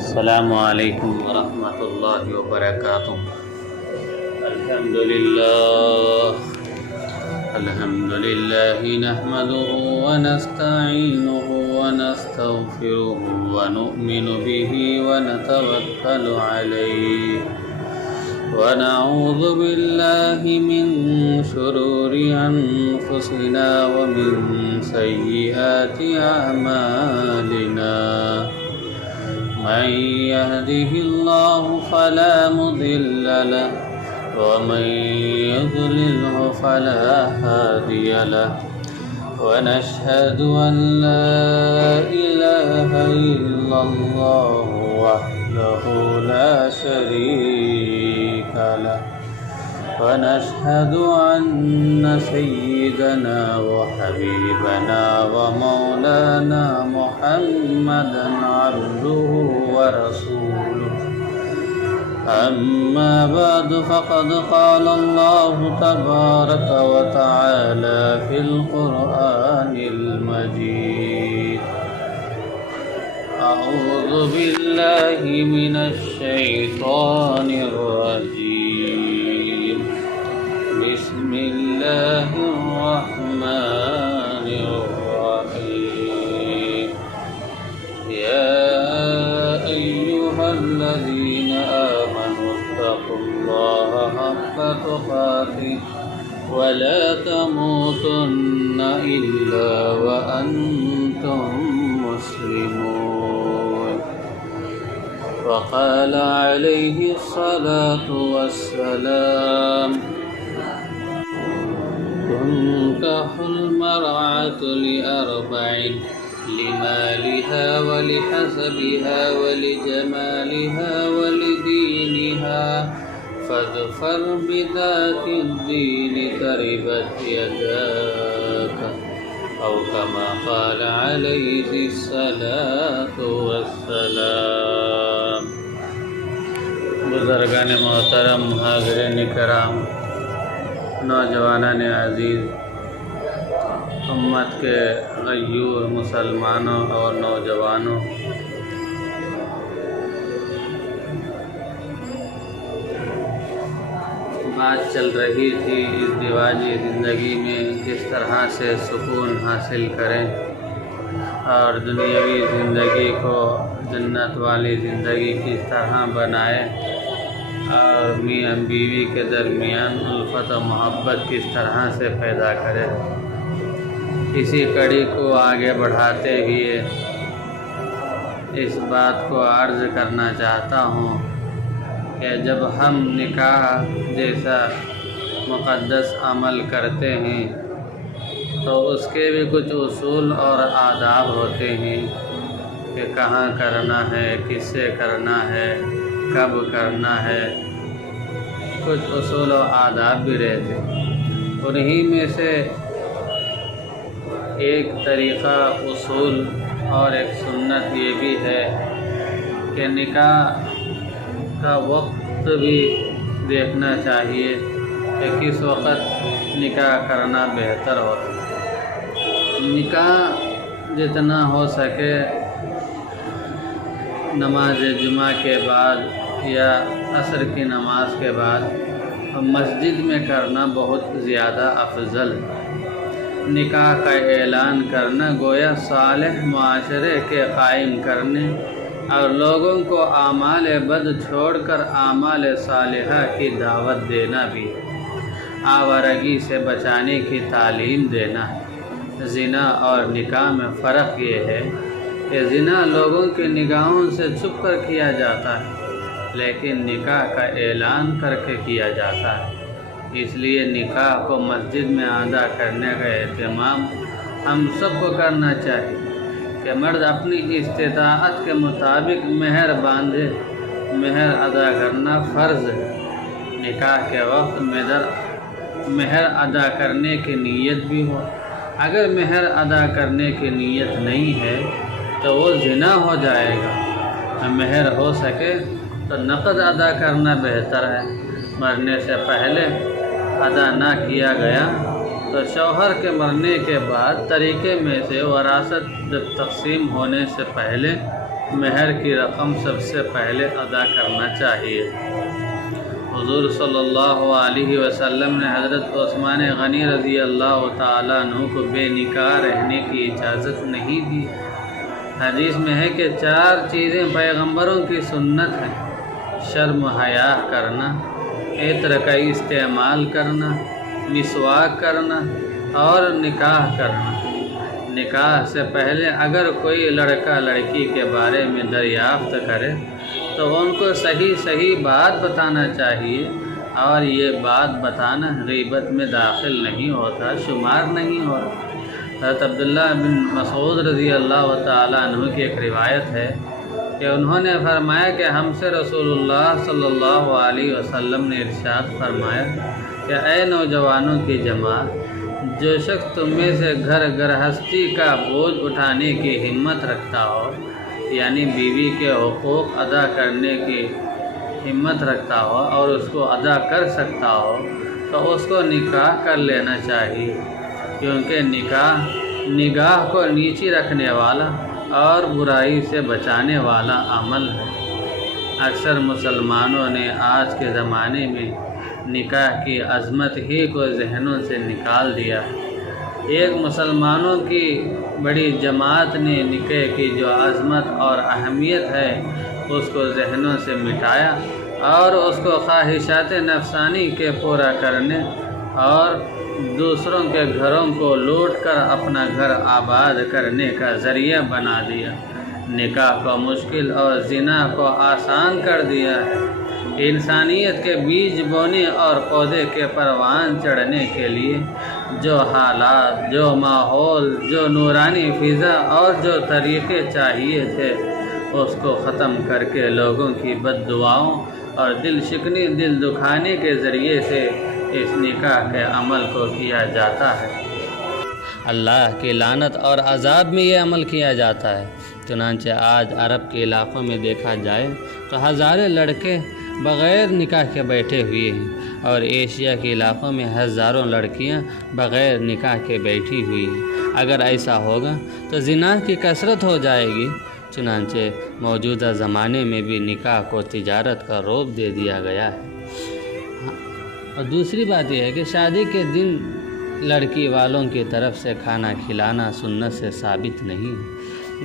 السلام علیکم ورحمۃ اللہ وبرکاتہ۔ الحمد للہ نحمده ونستعینه ونستغفره ونؤمن به ونتوکل علیہ ونعوذ باللہ من شرور انفسنا ومن سیئات اعمالنا، من يهده الله فلا مضل له ومن يضلله فلا هادي له، ونشهد أن لا إله إلا الله وحده لا شريك له، ونشهد أن سيدنا وحبيبنا ومولانا محمدا عبده ورسوله، أما بعد فقد قال الله تبارك وتعالى في القرآن المجيد: أعوذ بالله من الشيطان الرجيم، بسم الله الرحمن الرحيم، يا أيها الذين آمنوا اتقوا الله حق تقاته ولا تموتن إلا وأنتم مسلمون، وقال عليه الصلاة والسلام: تنكح المرأة لأربع: لمالها ولحسبها ولجمالها ولدينها، فاظفر بذات الدين تربت يداك، أو كما قال عليه الصلاة والسلام۔ بزرگان محترم، حاضرین کرام، نوجوانان عزیز، امت کے غیور مسلمانوں اور نوجوانوں، بات چل رہی تھی ازدواجی زندگی میں کس طرح سے سکون حاصل کریں اور دنیاوی زندگی کو جنت والی زندگی کس طرح بنائیں، اور میاں بیوی کے درمیان الفت و محبت کس طرح سے پیدا کرے۔ اسی کڑی کو آگے بڑھاتے ہوئے اس بات کو عرض کرنا چاہتا ہوں کہ جب ہم نکاح جیسا مقدس عمل کرتے ہیں تو اس کے بھی کچھ اصول اور آداب ہوتے ہیں کہ کہاں کرنا ہے، کس سے کرنا ہے، کب کرنا ہے، کچھ اصول و آداب بھی رہتے ہیں۔ انہی میں سے ایک طریقہ، اصول اور ایک سنت یہ بھی ہے کہ نکاح کا وقت بھی دیکھنا چاہیے کہ کس وقت نکاح کرنا بہتر ہوتا ہے۔ نکاح جتنا ہو سکے نماز جمعہ کے بعد یا عصر کی نماز کے بعد مسجد میں کرنا بہت زیادہ افضل ہے۔ نکاح کا اعلان کرنا گویا صالح معاشرے کے قائم کرنے اور لوگوں کو اعمال بد چھوڑ کر اعمال صالحہ کی دعوت دینا بھی ہے، آوارگی سے بچانے کی تعلیم دینا ہے۔ زنا اور نکاح میں فرق یہ ہے کہ زنا لوگوں کی نگاہوں سے چھپ کر کیا جاتا ہے، لیکن نکاح کا اعلان کر کے کیا جاتا ہے۔ اس لیے نکاح کو مسجد میں ادا کرنے کا اہتمام ہم سب کو کرنا چاہیے کہ مرد اپنی استطاعت کے مطابق مہر باندھے۔ مہر ادا کرنا فرض ہے۔ نکاح کے وقت مہر ادا کرنے کی نیت بھی ہو۔ اگر مہر ادا کرنے کی نیت نہیں ہے تو وہ زنا ہو جائے گا۔ مہر ہو سکے تو نقد ادا کرنا بہتر ہے۔ مرنے سے پہلے ادا نہ کیا گیا تو شوہر کے مرنے کے بعد طریقے میں سے وراثت جب تقسیم ہونے سے پہلے مہر کی رقم سب سے پہلے ادا کرنا چاہیے۔ حضور صلی اللہ علیہ وسلم نے حضرت عثمان غنی رضی اللہ تعالیٰ عنہ کو بے نکاح رہنے کی اجازت نہیں دی۔ حدیث میں ہے کہ 4 چیزیں پیغمبروں کی سنت ہیں: شرم و حیا کرنا، عطر کا استعمال کرنا، مسواک کرنا اور نکاح کرنا۔ نکاح سے پہلے اگر کوئی لڑکا لڑکی کے بارے میں دریافت کرے تو ان کو صحیح بات بتانا چاہیے، اور یہ بات بتانا غیبت میں داخل نہیں ہوتا، شمار نہیں ہوتا۔ حضرت عبداللہ بن مسعود رضی اللہ تعالیٰ عنہ کی ایک روایت ہے کہ انہوں نے فرمایا کہ ہم سے رسول اللہ صلی اللہ علیہ وسلم نے ارشاد فرمایا کہ اے نوجوانوں کی جماعت، جو شخص تم میں سے گھر گرہستی کا بوجھ اٹھانے کی ہمت رکھتا ہو، یعنی بیوی کے حقوق ادا کرنے کی ہمت رکھتا ہو اور اس کو ادا کر سکتا ہو، تو اس کو نکاح کر لینا چاہیے، کیونکہ نگاہ کو نیچی رکھنے والا اور برائی سے بچانے والا عمل ہے۔ اکثر مسلمانوں نے آج کے زمانے میں نکاح کی عظمت ہی کو ذہنوں سے نکال دیا ہے۔ ایک مسلمانوں کی بڑی جماعت نے نکاح کی جو عظمت اور اہمیت ہے اس کو ذہنوں سے مٹایا اور اس کو خواہشات نفسانی کے پورا کرنے اور دوسروں کے گھروں کو لوٹ کر اپنا گھر آباد کرنے کا ذریعہ بنا دیا۔ نکاح کو مشکل اور زنا کو آسان کر دیا ہے۔ انسانیت کے بیج بونے اور پودے کے پروان چڑھنے کے لیے جو حالات، جو ماحول، جو نورانی فضا اور جو طریقے چاہیے تھے اس کو ختم کر کے لوگوں کی بد دعاؤں اور دل شکنی، دل دکھانے کے ذریعے سے اس نکاح کے عمل کو کیا جاتا ہے۔ اللہ کی لعنت اور عذاب میں یہ عمل کیا جاتا ہے۔ چنانچہ آج عرب کے علاقوں میں دیکھا جائے تو ہزاریں لڑکے بغیر نکاح کے بیٹھے ہوئے ہیں، اور ایشیا کے علاقوں میں ہزاروں لڑکیاں بغیر نکاح کے بیٹھی ہوئی ہیں۔ اگر ایسا ہوگا تو زنا کی کثرت ہو جائے گی۔ چنانچہ موجودہ زمانے میں بھی نکاح کو تجارت کا روپ دے دیا گیا ہے۔ اور دوسری بات یہ ہے کہ شادی کے دن لڑکی والوں کی طرف سے کھانا کھلانا سنت سے ثابت نہیں ہے۔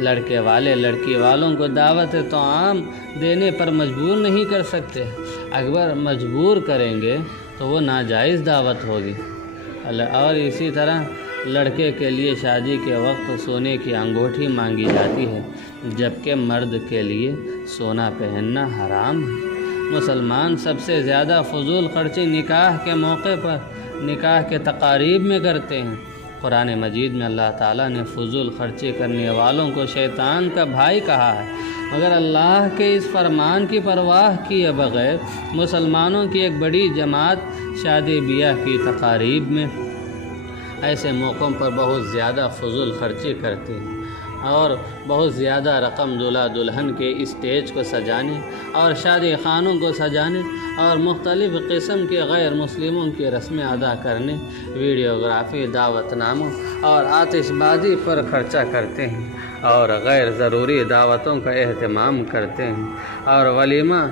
لڑکے والے لڑکی والوں کو دعوت طعام دینے پر مجبور نہیں کر سکتے۔ اگر مجبور کریں گے تو وہ ناجائز دعوت ہوگی۔ اور اسی طرح لڑکے کے لیے شادی کے وقت سونے کی انگوٹھی مانگی جاتی ہے، جبکہ مرد کے لیے سونا پہننا حرام ہے۔ مسلمان سب سے زیادہ فضول خرچی نکاح کے موقع پر، نکاح کے تقاریب میں کرتے ہیں۔ قرآن مجید میں اللہ تعالیٰ نے فضول خرچی کرنے والوں کو شیطان کا بھائی کہا ہے، مگر اللہ کے اس فرمان کی پرواہ کیے بغیر مسلمانوں کی ایک بڑی جماعت شادی بیاہ کی تقاریب میں ایسے موقعوں پر بہت زیادہ فضول خرچی کرتے ہیں، اور بہت زیادہ رقم دولہا دلہن کے اسٹیج کو سجانے اور شادی خانوں کو سجانے اور مختلف قسم کے غیر مسلموں کی رسمیں ادا کرنے، ویڈیوگرافی، دعوت ناموں اور آتش بازی پر خرچہ کرتے ہیں، اور غیر ضروری دعوتوں کا اہتمام کرتے ہیں، اور ولیمہ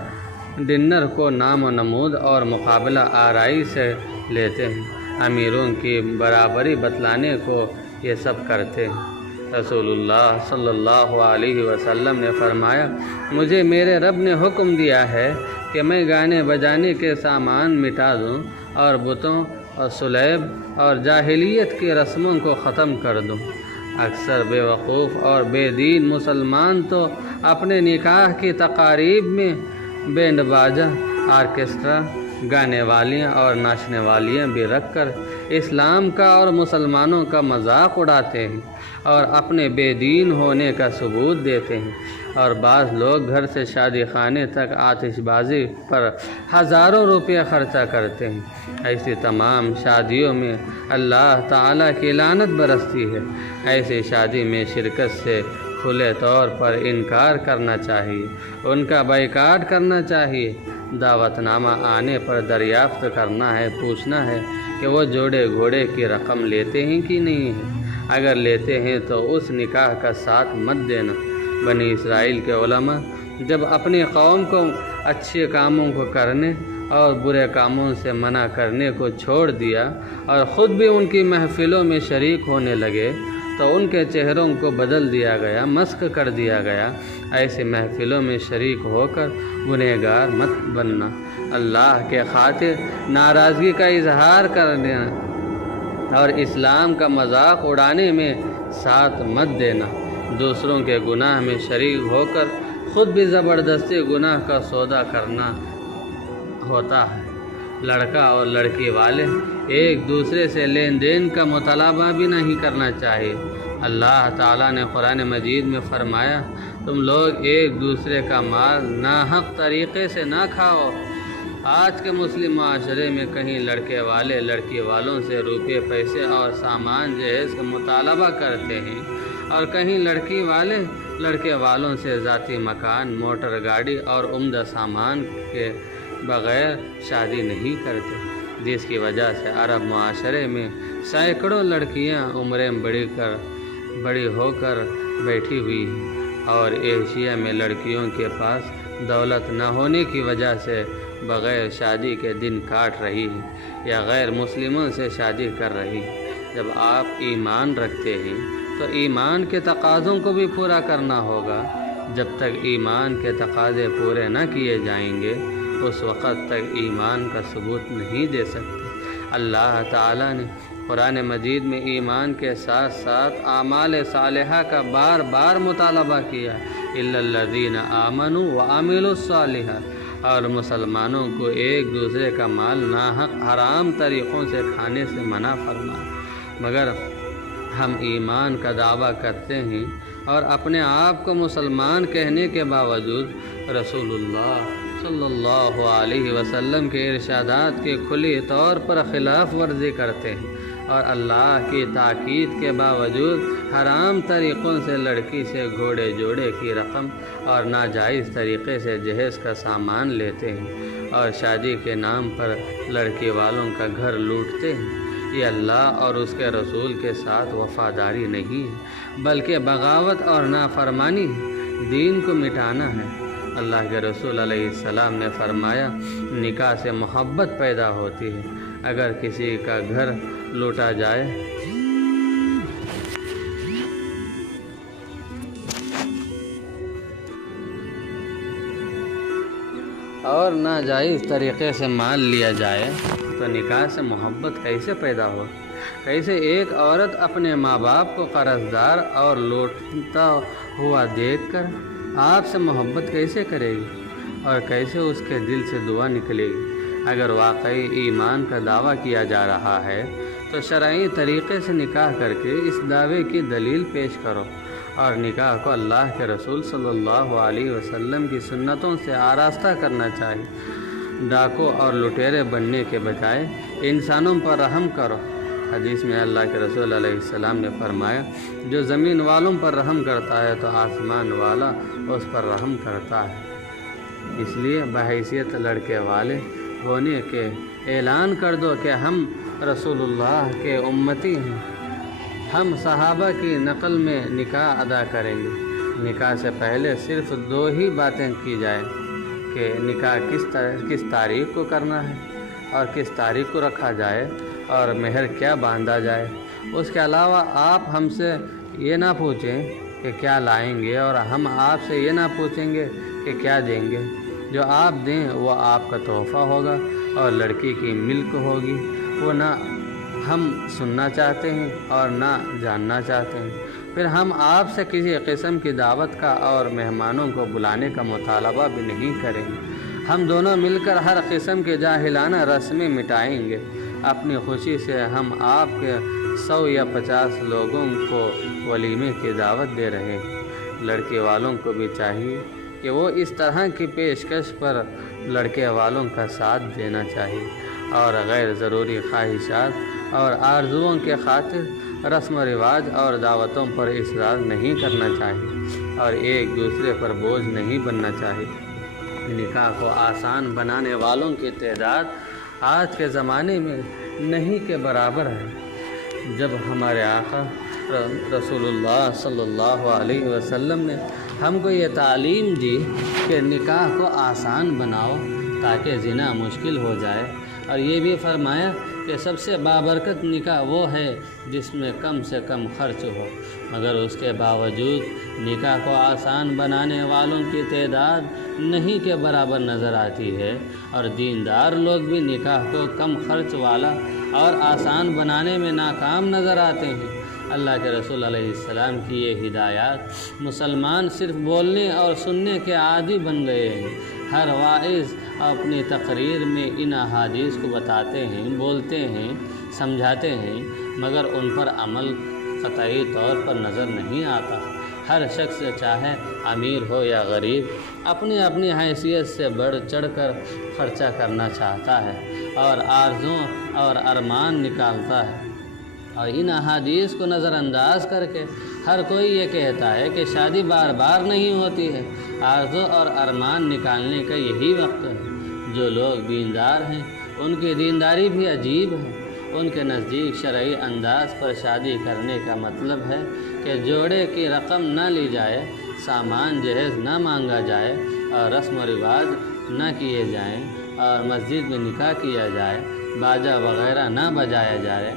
ڈنر کو نام و نمود اور مقابلہ آرائی سے لیتے ہیں۔ امیروں کی برابری بتلانے کو یہ سب کرتے ہیں۔ رسول اللہ صلی اللہ علیہ وسلم نے فرمایا، مجھے میرے رب نے حکم دیا ہے کہ میں گانے بجانے کے سامان مٹا دوں اور بتوں اور صلیب اور جاہلیت کی رسموں کو ختم کر دوں۔ اکثر بے وقوف اور بے دین مسلمان تو اپنے نکاح کی تقاریب میں بینڈ باجا، آرکیسٹرا، گانے والیاں اور ناچنے والیاں بھی رکھ کر اسلام کا اور مسلمانوں کا مذاق اڑاتے ہیں اور اپنے بے دین ہونے کا ثبوت دیتے ہیں، اور بعض لوگ گھر سے شادی خانے تک آتش بازی پر ہزاروں روپے خرچہ کرتے ہیں۔ ایسی تمام شادیوں میں اللہ تعالیٰ کی لعنت برستی ہے۔ ایسی شادی میں شرکت سے کھلے طور پر انکار کرنا چاہیے، ان کا بائیکاٹ کرنا چاہیے۔ دعوت نامہ آنے پر دریافت کرنا ہے، پوچھنا ہے کہ وہ جوڑے گھوڑے کی رقم لیتے ہیں کہ نہیں ہے۔ اگر لیتے ہیں تو اس نکاح کا ساتھ مت دینا۔ بنی اسرائیل کے علماء جب اپنی قوم کو اچھے کاموں کو کرنے اور برے کاموں سے منع کرنے کو چھوڑ دیا اور خود بھی ان کی محفلوں میں شریک ہونے لگے تو ان کے چہروں کو بدل دیا گیا، مسخ کر دیا گیا۔ ایسے محفلوں میں شریک ہو کر گنہگار مت بننا، اللہ کے خاطر ناراضگی کا اظہار کرنا اور اسلام کا مذاق اڑانے میں ساتھ مت دینا، دوسروں کے گناہ میں شریک ہو کر خود بھی زبردستی گناہ کا سودا کرنا ہوتا ہے۔ لڑکا اور لڑکی والے ایک دوسرے سے لین دین کا مطالبہ بھی نہیں کرنا چاہیے۔ اللہ تعالیٰ نے قرآن مجید میں فرمایا، تم لوگ ایک دوسرے کا مال ناحق طریقے سے نہ کھاؤ۔ آج کے مسلم معاشرے میں کہیں لڑکے والے لڑکی والوں سے روپے، پیسے اور سامان جہیز کا مطالبہ کرتے ہیں، اور کہیں لڑکی والے لڑکے والوں سے ذاتی مکان، موٹر گاڑی اور عمدہ سامان کے بغیر شادی نہیں کرتے، جس کی وجہ سے عرب معاشرے میں سینکڑوں لڑکیاں عمریں بڑی ہو کر بیٹھی ہوئی ہیں، اور ایشیا میں لڑکیوں کے پاس دولت نہ ہونے کی وجہ سے بغیر شادی کے دن کاٹ رہی ہے یا غیر مسلموں سے شادی کر رہی ہے۔ جب آپ ایمان رکھتے ہیں تو ایمان کے تقاضوں کو بھی پورا کرنا ہوگا۔ جب تک ایمان کے تقاضے پورے نہ کیے جائیں گے اس وقت تک ایمان کا ثبوت نہیں دے سکتے۔ اللہ تعالیٰ نے قرآن مجید میں ایمان کے ساتھ ساتھ اعمال صالحہ کا بار بار مطالبہ کیا، الا الذین آمنوا وعملوا الصالحات، اور مسلمانوں کو ایک دوسرے کا مال ناحق حرام طریقوں سے کھانے سے منع فرمایا۔ مگر ہم ایمان کا دعویٰ کرتے ہیں اور اپنے آپ کو مسلمان کہنے کے باوجود رسول اللہ صلی اللہ علیہ وسلم کے ارشادات کے کھلی طور پر خلاف ورزی کرتے ہیں، اور اللہ کی تاکید کے باوجود حرام طریقوں سے لڑکی سے گھوڑے جوڑے کی رقم اور ناجائز طریقے سے جہیز کا سامان لیتے ہیں، اور شادی کے نام پر لڑکی والوں کا گھر لوٹتے ہیں۔ یہ اللہ اور اس کے رسول کے ساتھ وفاداری نہیں ہے بلکہ بغاوت اور نافرمانی ہے، دین کو مٹانا ہے۔ اللہ کے رسول علیہ السلام نے فرمایا، نکاح سے محبت پیدا ہوتی ہے۔ اگر کسی کا گھر لوٹا جائے اور ناجائز طریقے سے مال لیا جائے تو نکاح سے محبت کیسے پیدا ہو؟ کیسے ایک عورت اپنے ماں باپ کو قرضدار اور لوٹتا ہوا دیکھ کر آپ سے محبت کیسے کرے گی، اور کیسے اس کے دل سے دعا نکلے گی؟ اگر واقعی ایمان کا دعویٰ کیا جا رہا ہے تو شرعی طریقے سے نکاح کر کے اس دعوے کی دلیل پیش کرو، اور نکاح کو اللہ کے رسول صلی اللہ علیہ وسلم کی سنتوں سے آراستہ کرنا چاہیے۔ ڈاکو اور لٹیرے بننے کے بجائے انسانوں پر رحم کرو۔ حدیث میں اللہ کے رسول علیہ السلام نے فرمایا، جو زمین والوں پر رحم کرتا ہے تو آسمان والا اس پر رحم کرتا ہے۔ اس لیے بحیثیت لڑکے والے ہونے کے اعلان کر دو کہ ہم رسول اللہ کے امتی ہیں، ہم صحابہ کی نقل میں نکاح ادا کریں گے۔ نکاح سے پہلے صرف 2 ہی باتیں کی جائیں کہ نکاح کس تاریخ کو کرنا ہے اور کس تاریخ کو رکھا جائے، اور مہر کیا باندھا جائے۔ اس کے علاوہ آپ ہم سے یہ نہ پوچھیں کہ کیا لائیں گے، اور ہم آپ سے یہ نہ پوچھیں گے کہ کیا دیں گے۔ جو آپ دیں وہ آپ کا تحفہ ہوگا اور لڑکی کی ملک ہوگی، وہ نہ ہم سننا چاہتے ہیں اور نہ جاننا چاہتے ہیں۔ پھر ہم آپ سے کسی قسم کی دعوت کا اور مہمانوں کو بلانے کا مطالبہ بھی نہیں کریں گے۔ ہم دونوں مل کر ہر قسم کے جاہلانہ رسمیں مٹائیں گے۔ اپنی خوشی سے ہم آپ کے 100 یا 50 لوگوں کو ولیمے کی دعوت دے رہے ہیں۔ لڑکے والوں کو بھی چاہیے کہ وہ اس طرح کی پیشکش پر لڑکے والوں کا ساتھ دینا چاہیے، اور غیر ضروری خواہشات اور آرزوؤں کے خاطر رسم و رواج اور دعوتوں پر اصرار نہیں کرنا چاہیے، اور ایک دوسرے پر بوجھ نہیں بننا چاہیے۔ نکاح کو آسان بنانے والوں کی تعداد آج کے زمانے میں نہیں کے برابر ہے۔ جب ہمارے آقا رسول اللہ صلی اللہ علیہ وسلم نے ہم کو یہ تعلیم دی کہ نکاح کو آسان بناؤ تاکہ زنا مشکل ہو جائے، اور یہ بھی فرمایا کہ سب سے بابرکت نکاح وہ ہے جس میں کم سے کم خرچ ہو، مگر اس کے باوجود نکاح کو آسان بنانے والوں کی تعداد نہیں کے برابر نظر آتی ہے، اور دیندار لوگ بھی نکاح کو کم خرچ والا اور آسان بنانے میں ناکام نظر آتے ہیں۔ اللہ کے رسول علیہ السلام کی یہ ہدایات مسلمان صرف بولنے اور سننے کے عادی بن گئے ہیں۔ ہر واعظ اپنی تقریر میں ان احادیث کو بتاتے ہیں، بولتے ہیں، سمجھاتے ہیں، مگر ان پر عمل قطعی طور پر نظر نہیں آتا۔ ہر شخص چاہے امیر ہو یا غریب اپنی اپنی حیثیت سے بڑھ چڑھ کر خرچہ کرنا چاہتا ہے اور آرزوں اور ارمان نکالتا ہے، اور ان احادیث کو نظر انداز کر کے ہر کوئی یہ کہتا ہے کہ شادی بار بار نہیں ہوتی ہے۔ آرزو اور ارمان نکالنے کا یہی وقت ہے۔ جو لوگ دیندار ہیں ان کی دینداری بھی عجیب ہے۔ ان کے نزدیک شرعی انداز پر شادی کرنے کا مطلب ہے کہ جوڑے کی رقم نہ لی جائے، سامان جہیز نہ مانگا جائے، اور رسم و رواج نہ کیے جائیں، اور مسجد میں نکاح کیا جائے، باجا وغیرہ نہ بجایا جائے۔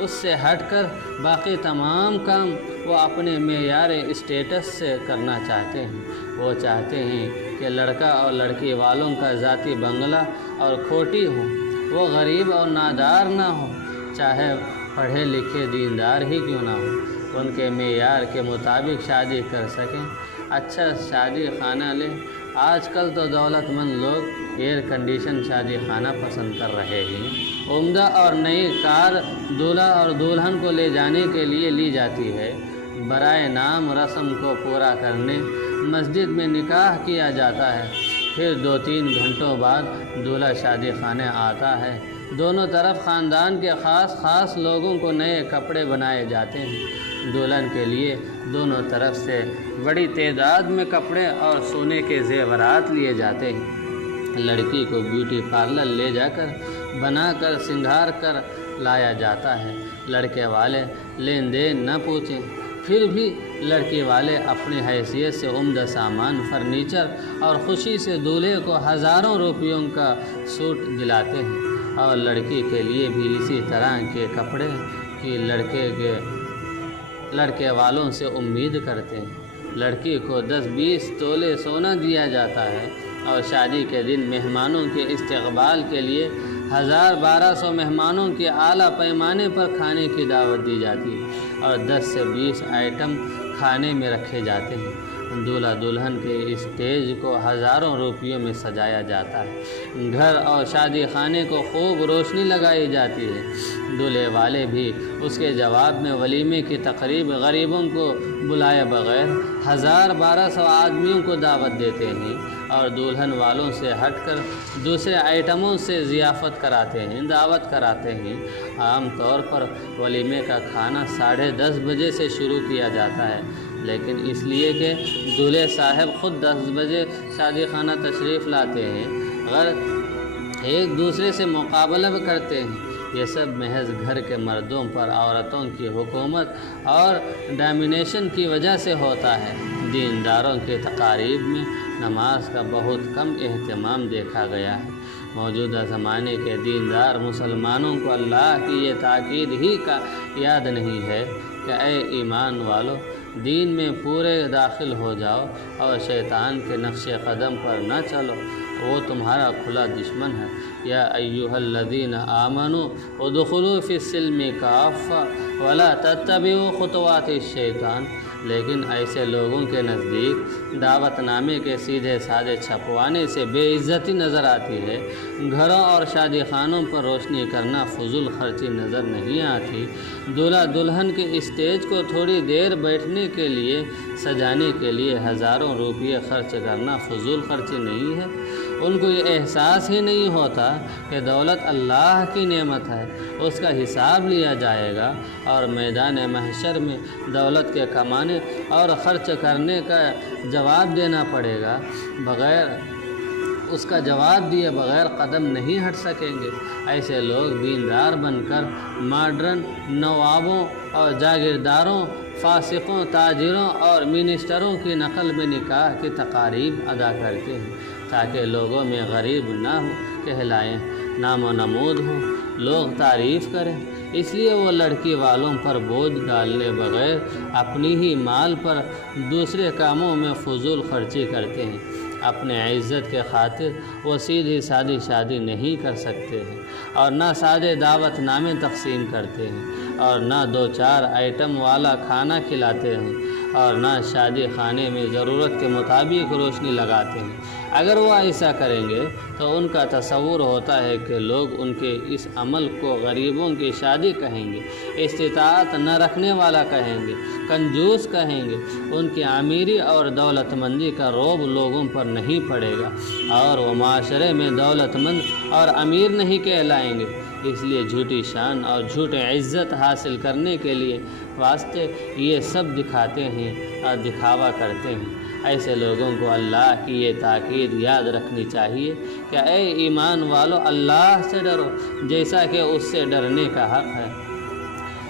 اس سے ہٹ کر باقی تمام کام وہ اپنے معیار اسٹیٹس سے کرنا چاہتے ہیں۔ وہ چاہتے ہیں کہ لڑکا اور لڑکی والوں کا ذاتی بنگلہ اور کھوٹی ہو، وہ غریب اور نادار نہ ہو، چاہے پڑھے لکھے دیندار ہی کیوں نہ ہو، ان کے معیار کے مطابق شادی کر سکیں۔ اچھا شادی خانہ لیں۔ آج کل تو دولت مند لوگ ایئر کنڈیشن شادی خانہ پسند کر رہے ہیں۔ عمدہ اور نئی کار دولہا اور دلہن کو لے جانے کے لیے لی جاتی ہے۔ برائے نام رسم کو پورا کرنے مسجد میں نکاح کیا جاتا ہے، پھر 2-3 گھنٹوں بعد دولہا شادی خانے آتا ہے۔ دونوں طرف خاندان کے خاص لوگوں کو نئے کپڑے بنائے جاتے ہیں۔ دلہن کے لیے دونوں طرف سے بڑی تعداد میں کپڑے اور سونے کے زیورات لیے جاتے ہیں۔ لڑکی کو بیوٹی پارلر لے جا کر بنا کر سنگھار کر لایا جاتا ہے۔ لڑکے والے لین دین نہ پوچھیں، پھر بھی لڑکی والے اپنی حیثیت سے عمدہ سامان، فرنیچر اور خوشی سے دولہے کو ہزاروں روپیوں کا سوٹ دلاتے ہیں، اور لڑکی کے لیے بھی اسی طرح کے کپڑے کی لڑکے والوں سے امید کرتے ہیں۔ لڑکی کو 10-20 تولے سونا دیا جاتا ہے، اور شادی کے دن مہمانوں کے استقبال کے لیے 1000-1200 مہمانوں کی اعلیٰ پیمانے پر کھانے کی دعوت دی جاتی ہے، اور 10 سے 20 آئٹم کھانے میں رکھے جاتے ہیں۔ دولہا دلہن کے اسٹیج کو ہزاروں روپیوں میں سجایا جاتا ہے۔ گھر اور شادی خانے کو خوب روشنی لگائی جاتی ہے۔ دولہے والے بھی اس کے جواب میں ولیمے کی تقریب غریبوں کو بلائے بغیر 1000-1200 آدمیوں کو دعوت دیتے ہیں، اور دلہن والوں سے ہٹ کر دوسرے آئٹموں سے ضیافت کراتے ہیں، دعوت کراتے ہیں۔ عام طور پر ولیمے کا کھانا 10:30 بجے سے شروع کیا جاتا ہے، لیکن اس لیے کہ دولہے صاحب خود 10 بجے شادی خانہ تشریف لاتے ہیں، غیر ایک دوسرے سے مقابلہ بھی کرتے ہیں۔ یہ سب محض گھر کے مردوں پر عورتوں کی حکومت اور ڈومینیشن کی وجہ سے ہوتا ہے۔ دینداروں کے تقاریب میں نماز کا بہت کم اہتمام دیکھا گیا ہے۔ موجودہ زمانے کے دیندار مسلمانوں کو اللہ کی یہ تاکید ہی کا یاد نہیں ہے کہ اے ایمان والو، دین میں پورے داخل ہو جاؤ اور شیطان کے نقش قدم پر نہ چلو، وہ تمہارا کھلا دشمن ہے۔ یا ایھا الذین آمنوا ادخلوا فی السلم کافہ ولا تتبعوا خطوات الشیطان۔ لیکن ایسے لوگوں کے نزدیک دعوت نامے کے سیدھے سادے چھپوانے سے بے عزتی نظر آتی ہے۔ گھروں اور شادی خانوں پر روشنی کرنا فضول خرچی نظر نہیں آتی۔ دولہا دلہن کے اسٹیج کو تھوڑی دیر بیٹھنے کے لیے سجانے کے لیے ہزاروں روپیے خرچ کرنا فضول خرچی نہیں ہے۔ ان کو یہ احساس ہی نہیں ہوتا کہ دولت اللہ کی نعمت ہے، اس کا حساب لیا جائے گا، اور میدان محشر میں دولت کے کمانے اور خرچ کرنے کا جواب دینا پڑے گا۔ بغیر اس کا جواب دیے بغیر قدم نہیں ہٹ سکیں گے۔ ایسے لوگ دیندار بن کر ماڈرن نوابوں اور جاگیرداروں، فاسقوں، تاجروں اور منسٹروں کی نقل میں نکاح کی تقاریب ادا کرتے ہیں تاکہ لوگوں میں غریب نہ کہلائیں، نام و نمود ہو، لوگ تعریف کریں۔ اس لیے وہ لڑکی والوں پر بوجھ ڈالنے بغیر اپنی ہی مال پر دوسرے کاموں میں فضول خرچی کرتے ہیں۔ اپنے عزت کے خاطر وہ سیدھی سادی شادی نہیں کر سکتے ہیں اور نہ سادے دعوت نامے تقسیم کرتے ہیں اور نہ 2-4 آئٹم والا کھانا کھلاتے ہیں اور نہ شادی خانے میں ضرورت کے مطابق روشنی لگاتے ہیں۔ اگر وہ ایسا کریں گے تو ان کا تصور ہوتا ہے کہ لوگ ان کے اس عمل کو غریبوں کی شادی کہیں گے، استطاعت نہ رکھنے والا کہیں گے، کنجوس کہیں گے۔ ان کی امیری اور دولت مندی کا رعب لوگوں پر نہیں پڑے گا اور وہ معاشرے میں دولت مند اور امیر نہیں کہلائیں گے۔ اس لیے جھوٹی شان اور جھوٹی عزت حاصل کرنے کے لیے واسطے یہ سب دکھاتے ہیں اور دکھاوا کرتے ہیں۔ ایسے لوگوں کو اللہ کی یہ تاکید یاد رکھنی چاہیے کہ اے ایمان والو، اللہ سے ڈرو جیسا کہ اس سے ڈرنے کا حق ہے۔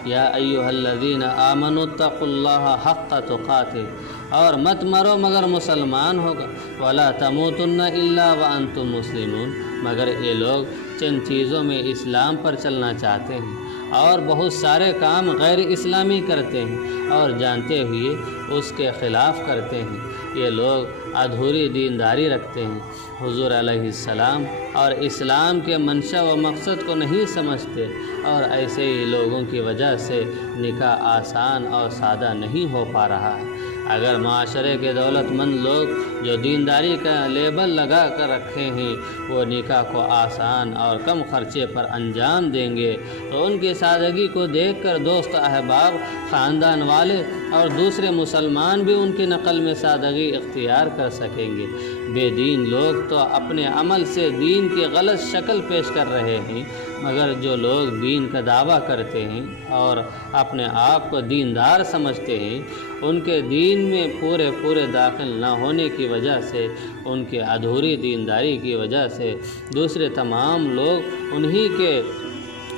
یا ایھا الذین آمنوا اتقوا اللہ حق تقاتہ، اور مت مرو مگر مسلمان ہوگا، ولا تموتن الا وانتم مسلمون، مگر یہ لوگ چند چیزوں میں اسلام پر چلنا چاہتے ہیں اور بہت سارے کام غیر اسلامی کرتے ہیں اور جانتے ہوئے اس کے خلاف کرتے ہیں۔ یہ لوگ ادھوری دینداری رکھتے ہیں، حضور علیہ السلام اور اسلام کے منشا و مقصد کو نہیں سمجھتے، اور ایسے ہی لوگوں کی وجہ سے نکاح آسان اور سادہ نہیں ہو پا رہا ہے۔ اگر معاشرے کے دولت مند لوگ جو دینداری کا لیبل لگا کر رکھے ہیں وہ نکاح کو آسان اور کم خرچے پر انجام دیں گے تو ان کی سادگی کو دیکھ کر دوست احباب، خاندان والے اور دوسرے مسلمان بھی ان کی نقل میں سادگی اختیار کر سکیں گے۔ بے دین لوگ تو اپنے عمل سے دین کی غلط شکل پیش کر رہے ہیں، مگر جو لوگ دین کا دعویٰ کرتے ہیں اور اپنے آپ کو دیندار سمجھتے ہیں، ان کے دین میں پورے داخل نہ ہونے کی وجہ سے، ان کے ادھوری دینداری کی وجہ سے دوسرے تمام لوگ انہی کے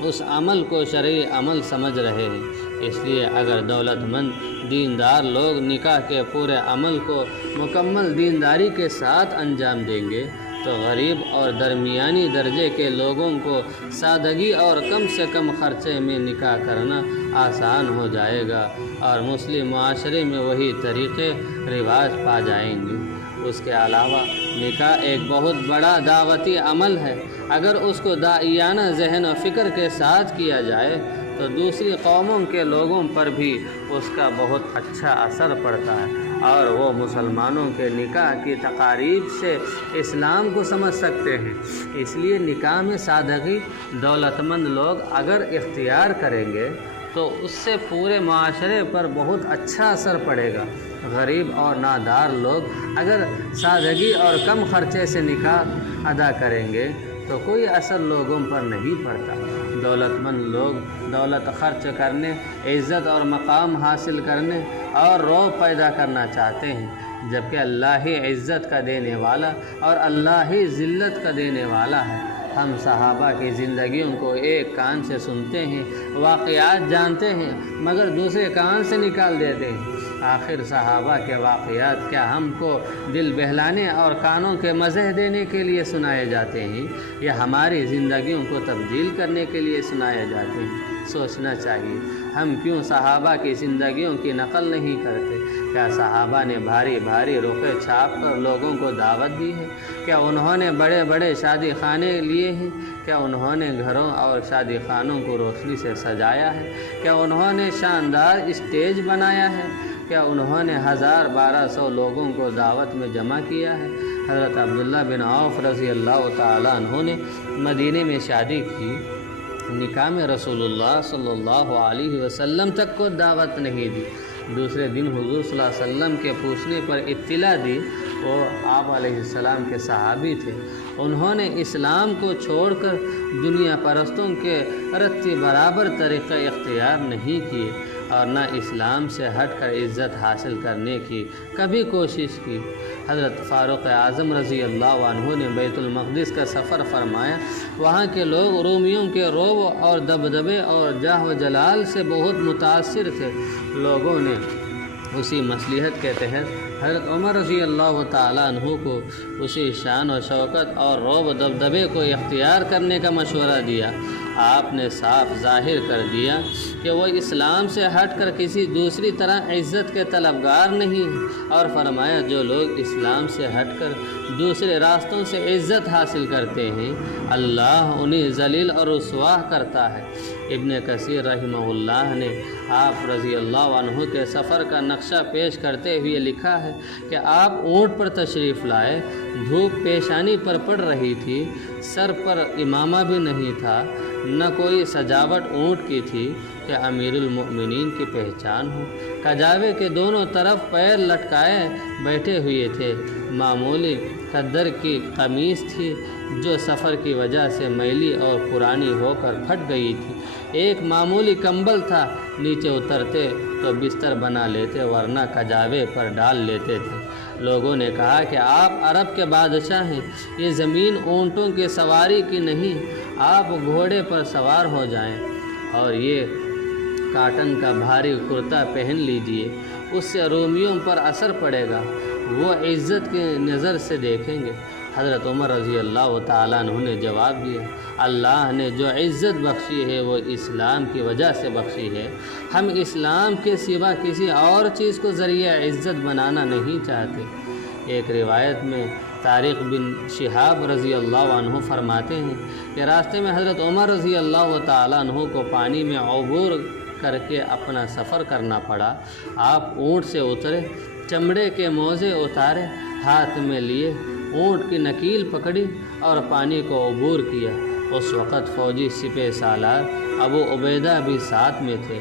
اس عمل کو شرعی عمل سمجھ رہے ہیں۔ اس لیے اگر دولت مند دیندار لوگ نکاح کے پورے عمل کو مکمل دینداری کے ساتھ انجام دیں گے تو غریب اور درمیانی درجے کے لوگوں کو سادگی اور کم سے کم خرچے میں نکاح کرنا آسان ہو جائے گا اور مسلم معاشرے میں وہی طریقے رواج پا جائیں گے۔ اس کے علاوہ نکاح ایک بہت بڑا دعوتی عمل ہے۔ اگر اس کو داعیانہ ذہن و فکر کے ساتھ کیا جائے تو دوسری قوموں کے لوگوں پر بھی اس کا بہت اچھا اثر پڑتا ہے اور وہ مسلمانوں کے نکاح کی تقاریب سے اسلام کو سمجھ سکتے ہیں۔ اس لیے نکاح میں سادگی دولت مند لوگ اگر اختیار کریں گے تو اس سے پورے معاشرے پر بہت اچھا اثر پڑے گا۔ غریب اور نادار لوگ اگر سادگی اور کم خرچے سے نکاح ادا کریں گے تو کوئی اثر لوگوں پر نہیں پڑتا۔ دولت مند لوگ دولت خرچ کرنے، عزت اور مقام حاصل کرنے اور رعب پیدا کرنا چاہتے ہیں، جبکہ اللہ ہی عزت کا دینے والا اور اللہ ہی ذلت کا دینے والا ہے۔ ہم صحابہ کی زندگیوں کو ایک کان سے سنتے ہیں، واقعات جانتے ہیں، مگر دوسرے کان سے نکال دیتے ہیں۔ آخر صحابہ کے واقعات کیا ہم کو دل بہلانے اور کانوں کے مزے دینے کے لیے سنائے جاتے ہیں یا ہماری زندگیوں کو تبدیل کرنے کے لیے سنائے جاتے ہیں؟ سوچنا چاہیے، ہم کیوں صحابہ کی زندگیوں کی نقل نہیں کرتے؟ کیا صحابہ نے بھاری روپے چھاپ کر لوگوں کو دعوت دی ہے؟ کیا انہوں نے بڑے شادی خانے لیے ہیں؟ کیا انہوں نے گھروں اور شادی خانوں کو روشنی سے سجایا ہے؟ کیا انہوں نے شاندار اسٹیج بنایا ہے؟ کیا انہوں نے 1000-1200 لوگوں کو دعوت میں جمع کیا ہے؟ حضرت عبداللہ بن عوف رضی اللہ تعالیٰ عنہ نے مدینے میں شادی کی، نکاح میں رسول اللہ صلی اللہ علیہ وسلم تک کو دعوت نہیں دی۔ دوسرے دن حضور صلی اللہ علیہ وسلم کے پوچھنے پر اطلاع دی، وہ آپ علیہ السلام کے صحابی تھے، انہوں نے اسلام کو چھوڑ کر دنیا پرستوں کے رتی برابر طریقے اختیار نہیں کیے اور نہ اسلام سے ہٹ کر عزت حاصل کرنے کی کبھی کوشش کی۔ حضرت فاروق اعظم رضی اللہ عنہ نے بیت المقدس کا سفر فرمایا۔ وہاں کے لوگ رومیوں کے رعب اور دبدبے اور جاہ و جلال سے بہت متاثر تھے۔ لوگوں نے اسی مصلحت کے تحت حضرت عمر رضی اللہ تعالیٰ عنہ کو اسی شان و شوکت اور رعب و دبدبے کو اختیار کرنے کا مشورہ دیا۔ آپ نے صاف ظاہر کر دیا کہ وہ اسلام سے ہٹ کر کسی دوسری طرح عزت کے طلبگار نہیں، اور فرمایا جو لوگ اسلام سے ہٹ کر دوسرے راستوں سے عزت حاصل کرتے ہیں اللہ انہیں ذلیل اور رسوا کرتا ہے۔ ابن کثیر رحمہ اللہ نے آپ رضی اللہ عنہ کے سفر کا نقشہ پیش کرتے ہوئے لکھا ہے کہ آپ اونٹ پر تشریف لائے، دھوپ پیشانی پر پڑ رہی تھی، سر پر امامہ بھی نہیں تھا، نہ کوئی سجاوٹ اونٹ کی تھی کہ امیر المؤمنین کی پہچان ہو۔ کجاوے کے دونوں طرف پیر لٹکائے بیٹھے ہوئے تھے۔ معمولی خدر کی قمیص تھی جو سفر کی وجہ سے میلی اور پرانی ہو کر پھٹ گئی تھی۔ ایک معمولی کمبل تھا، نیچے اترتے تو بستر بنا لیتے ورنہ کجاوے پر ڈال لیتے تھے۔ لوگوں نے کہا کہ آپ عرب کے بادشاہ ہیں، یہ زمین اونٹوں کی سواری کی نہیں، آپ گھوڑے پر سوار ہو جائیں اور یہ کاٹن کا بھاری کرتا پہن لیجئے، اس سے رومیوں پر اثر پڑے گا، وہ عزت کی نظر سے دیکھیں گے۔ حضرت عمر رضی اللہ تعالیٰ عنہ نے جواب دیا، اللہ نے جو عزت بخشی ہے وہ اسلام کی وجہ سے بخشی ہے، ہم اسلام کے سوا کسی اور چیز کو ذریعہ عزت بنانا نہیں چاہتے۔ ایک روایت میں طارق بن شہاب رضی اللہ عنہ فرماتے ہیں کہ راستے میں حضرت عمر رضی اللہ تعالیٰ عنہ کو پانی میں عبور کر کے اپنا سفر کرنا پڑا۔ آپ اونٹ سے اترے، چمڑے کے موزے اتارے، ہاتھ میں لیے اونٹ کی نکیل پکڑی اور پانی کو عبور کیا۔ اس وقت فوجی سپہ سالار ابو عبیدہ بھی ساتھ میں تھے۔